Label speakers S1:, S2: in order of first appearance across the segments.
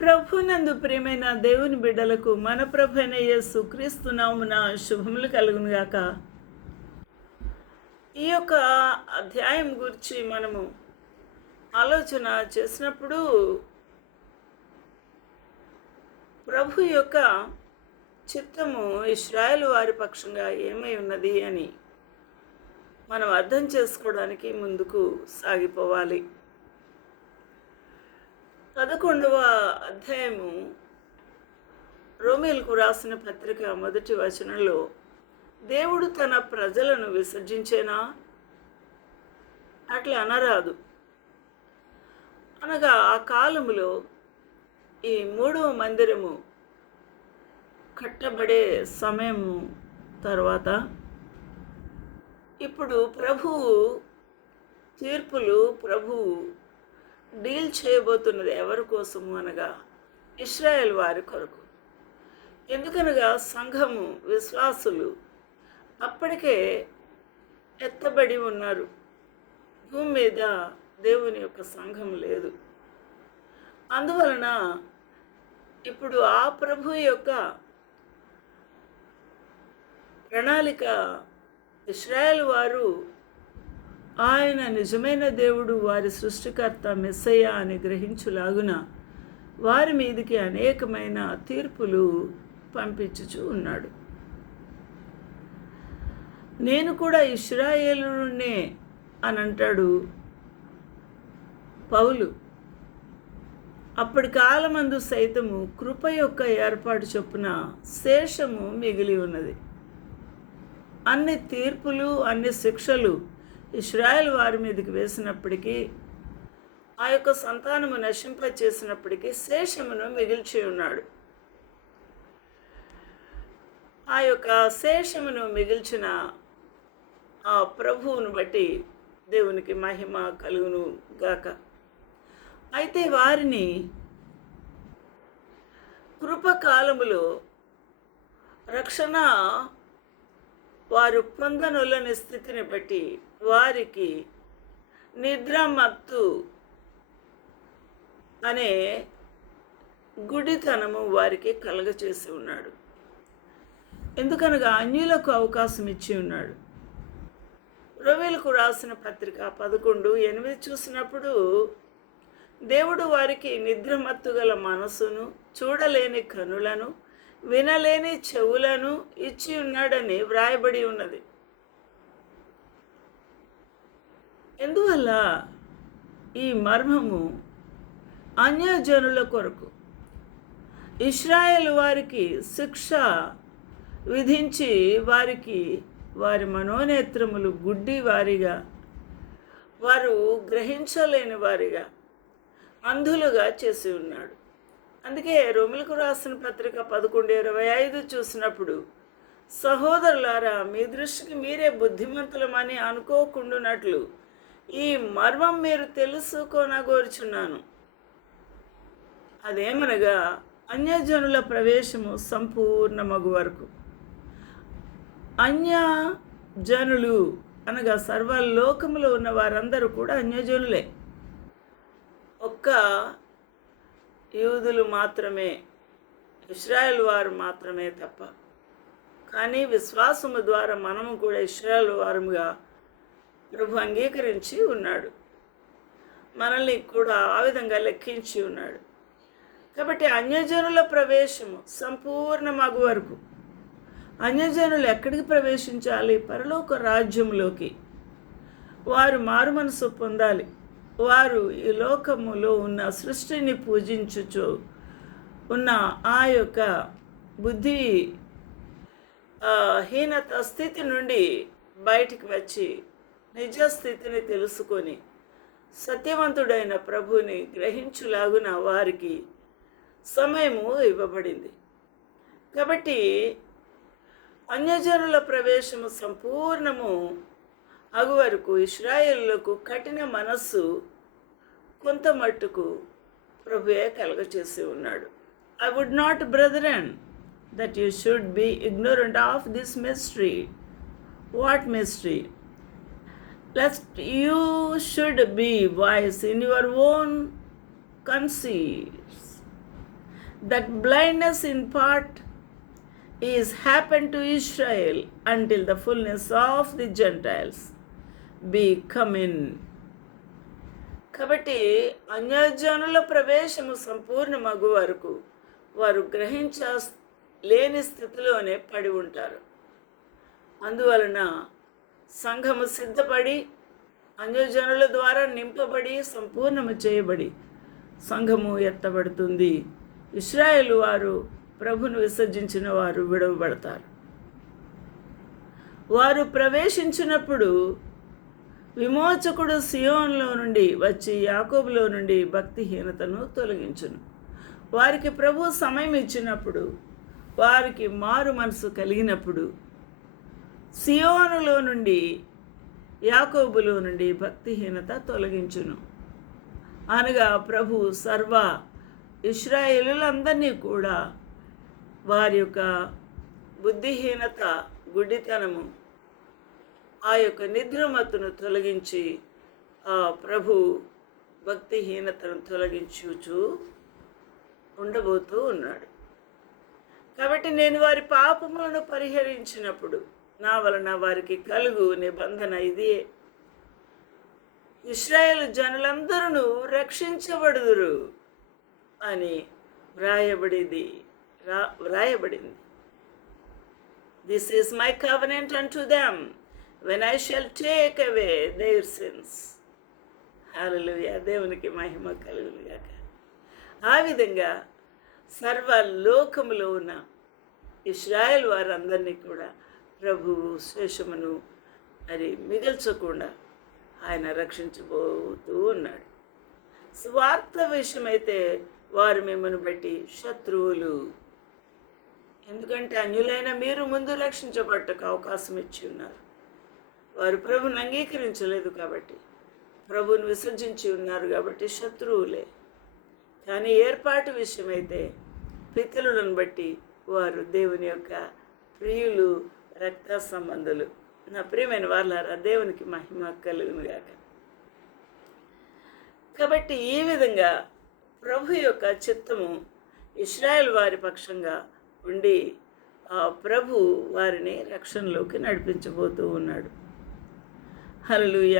S1: ప్రభునందు ప్రియమైన దేవుని బిడ్డలకు మన ప్రభు అయిన యేసు శుభములు కలుగును గాక ఈ యొక్క అధ్యాయం గురించి మనము ఆలోచన చేసినప్పుడు ప్రభు యొక్క చిత్తము ఇస్రాయల్ వారి పక్షంగా ఏమై ఉన్నది అని మనం అర్థం చేసుకోవడానికి ముందుకు సాగిపోవాలి. పదకొండవ అధ్యాయము రోమిల్కు రాసిన పత్రిక మొదటి వచనంలో దేవుడు తన ప్రజలను విసర్జించేనా? అట్లా అనరాదు. అనగా ఆ కాలములో ఈ మూడవ మందిరము కట్టబడే సమయము తర్వాత ఇప్పుడు ప్రభువు తీర్పులు ప్రభువు డీల్ చేయబోతున్నది ఎవరి కోసము అనగా ఇస్రాయేల్ వారి కొరకు. ఎందుకనగా సంఘము విశ్వాసులు అప్పటికే ఎత్తబడి ఉన్నారు. భూమి మీద దేవుని యొక్క సంఘం లేదు. అందువలన ఇప్పుడు ఆ ప్రభు యొక్క ప్రణాళిక ఇస్రాయేల్ వారు ఆయన నిజమైన దేవుడు వారి సృష్టికర్త మెస్సయ్య అని గ్రహించులాగున వారి మీదికి అనేకమైన తీర్పులు పంపించుచు ఉన్నాడు. నేను కూడా ఇస్రాయేలునే అని అంటాడు పౌలు. అప్పటి కాలమందు సైతము కృప యొక్క ఏర్పాటు చొప్పున శేషము మిగిలి ఉన్నది. అన్ని తీర్పులు అన్ని శిక్షలు ఇస్రాయల్ వారి మీదకి వేసినప్పటికీ ఆ యొక్క సంతానము నశింప చేసినప్పటికీ శేషమును మిగిల్చి ఉన్నాడు. ఆ యొక్క శేషమును మిగిల్చిన ఆ ప్రభువును బట్టి దేవునికి మహిమ కలుగును గాక. అయితే వారిని కృపకాలములో రక్షణ వారు పొందనులని స్థితిని బట్టి వారికి నిద్రమత్తు అనే గుడితనము వారికి కలగచేసి ఉన్నాడు. ఎందుకనగా అన్యులకు అవకాశం ఇచ్చి ఉన్నాడు. రొవేలకు రాసిన పత్రిక పదకొండు ఎనిమిది చూసినప్పుడు దేవుడు వారికి నిద్రమత్తు గల మనసును చూడలేని కనులను వినలేని చెవులను ఇచ్చి ఉన్నాడని వ్రాయబడి ఉన్నది. ఎందువల్ల ఈ మర్మము అన్యజనుల కొరకు? ఇస్రాయేల్ వారికి శిక్ష విధించి వారికి వారి మనోనేత్రములు గుడ్డి వారిగా వారు గ్రహించలేని వారిగా అంధులుగా చేసి ఉన్నాడు. అందుకే రోమిలకు రాసిన పత్రిక పదకొండు ఇరవై ఐదు చూసినప్పుడు సహోదరులారా మీ దృష్టికి మీరే బుద్ధిమంతులమని అనుకోకుండానట్లు ఈ మర్మం మీరు తెలుసుకోనగోరుచున్నాను. అదేమనగా అన్యజనుల ప్రవేశము సంపూర్ణ మగు వరకు. అన్యజనులు అనగా సర్వలోకములో ఉన్న వారందరూ కూడా అన్యజనులే. ఒక్క యూదులు మాత్రమే ఇస్రాయల్ వారు మాత్రమే తప్ప. కానీ విశ్వాసము ద్వారా మనము కూడా ఇస్రాయల్ వారముగా ప్రభు అంగీకరించి ఉన్నాడు. మనల్ని కూడా ఆ విధంగా లెక్కించి ఉన్నాడు. కాబట్టి అన్యజనుల ప్రవేశము సంపూర్ణ మగు వరకు. అన్యజనులు ఎక్కడికి ప్రవేశించాలి? పరలోక రాజ్యంలోకి వారు మారు మనసు పొందాలి. వారు ఈ లోకములో ఉన్న సృష్టిని పూజించుచు ఉన్న ఆ యొక్క బుద్ధి హీనత స్థితి నుండి బయటికి వచ్చి నిజ స్థితిని తెలుసుకొని సత్యవంతుడైన ప్రభుని గ్రహించులాగున వారికి సమయము ఇవ్వబడింది. కాబట్టి అన్యజనుల ప్రవేశము సంపూర్ణము అగు వరకు ఇస్రాయేళ్ళకు కఠిన మనస్సు కొంత మట్టుకు ప్రభుయే కలగచేసి ఉన్నాడు I would not brethren that you should be ignorant of this mystery what mystery lest you should be wise in your own conceits. that blindness in part is happened to Israel until the fullness of the Gentiles be come in. కాబట్టి అన్యజనుల ప్రవేశము సంపూర్ణమగు వరకు వారు గ్రహించ లేని స్థితిలోనే పడి ఉంటారు. అందువలన సంఘము సిద్ధపడి అన్యజనుల ద్వారా నింపబడి సంపూర్ణము చేయబడి సంఘము ఎత్తబడుతుంది. ఇస్రాయేల్ వారు ప్రభును విసర్జించిన వారు విడవబడతారు. వారు ప్రవేశించినప్పుడు విమోచకుడు సియోన్లో నుండి వచ్చి యాకోబులో నుండి భక్తిహీనతను తొలగించును. వారికి ప్రభు సమయం ఇచ్చినప్పుడు వారికి మారు మనసు కలిగినప్పుడు సియోనులో నుండి యాకోబులో నుండి భక్తిహీనత తొలగించును. అనగా ప్రభు సర్వ ఇస్రాయేలులందరినీ కూడా వారి యొక్క బుద్ధిహీనత గుడ్డితనము ఆ యొక్క నిద్రమత్తును తొలగించి ఆ ప్రభు భక్తిహీనతను తొలగించుచు ఉండబోతూ ఉన్నాడు. కాబట్టి నేను వారి పాపములను పరిహరించినప్పుడు నా వలన వారికి కలుగు నిబంధన ఇదే. ఇస్రాయేల్ జనులందరూ రక్షించబడుదురు అని వ్రాయబడింది. రా వ్రాయబడింది. This is my covenant unto them when I shall take away their sins hallelujah దేవునికి మహిమ కలుగులుగాక ఆ విధంగా సర్వ లోకములో ఉన్న ఇస్రాయల్ వారందరినీ కూడా ప్రభువు శేషమును అది మిగల్చకుండా ఆయన రక్షించబోతూ ఉన్నాడు. స్వార్థ విషయమైతే వారు మిమ్మల్ని బట్టి శత్రువులు. ఎందుకంటే అన్యులైన మీరు ముందు రక్షించబట్టకు అవకాశం ఇచ్చి ఉన్నారు. వారు ప్రభుని అంగీకరించలేదు కాబట్టి. ప్రభుని విసర్జించి ఉన్నారు కాబట్టి శత్రువులే. కానీ ఏర్పాటు విషయమైతే పితరులను బట్టి వారు దేవుని యొక్క ప్రియులు రక్త సంబంధులు నా ప్రియమైన వాళ్ళారా దేవునికి మహిమ కలుగునుగాక కాబట్టి ఈ విధంగా ప్రభు యొక్క చిత్తము ఇస్రాయల్ వారి పక్షంగా ఉండి ఆ ప్రభు వారిని రక్షణలోకి నడిపించబోతూ ఉన్నాడు. హలలుయ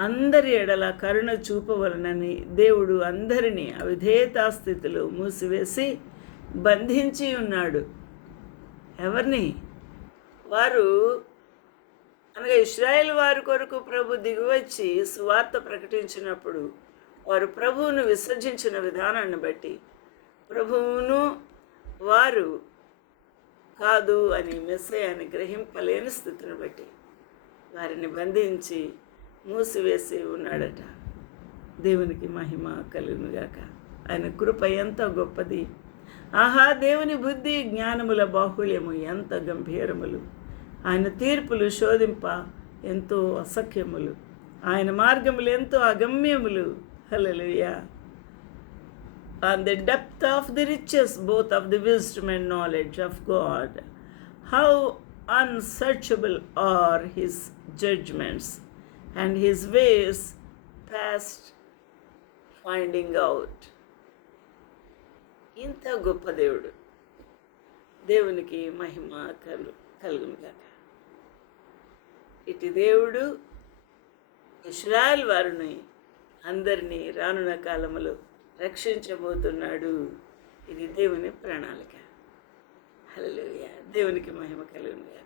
S1: అందరి ఎడల కరుణ చూపవలనని దేవుడు అందరినీ అవిధేయతా స్థితిలో మూసివేసి బంధించి ఉన్నాడు. ఎవరిని? వారు అనగా ఇస్రాయేల్ వారి కొరకు ప్రభు దిగివచ్చి సువార్త ప్రకటించినప్పుడు వారు ప్రభువును విసర్జించిన విధానాన్ని బట్టి ప్రభువును వారు కాదు అని మెస్సే అని గ్రహింపలేని స్థితిని బట్టి వారిని బంధించి మూసివేసి ఉన్నాడట. దేవునికి మహిమ కలుగునుగాక. ఆయన కృప ఎంత గొప్పది. ఆహా దేవుని బుద్ధి జ్ఞానముల బాహుళ్యము ఎంత గంభీరములు. ఆయన తీర్పులు శోధింప ఎంతో అసఖ్యములు. ఆయన మార్గములు ఎంతో అగమ్యములు. Hallelujah O the depth of the riches both of the wisdom and knowledge of God how unsearchable are his judgments and his ways past finding out. ఇంత గొప్ప దేవుడు. దేవునికి మహిమ కలు కలుగునుగాక ఇటు దేవుడు ఇస్రాయల్ వారిని అందరినీ రానున్న కాలంలో రక్షించబోతున్నాడు. ఇది దేవుని ప్రణాళిక. హలో దేవునికి మహిమ కలుగునుగాక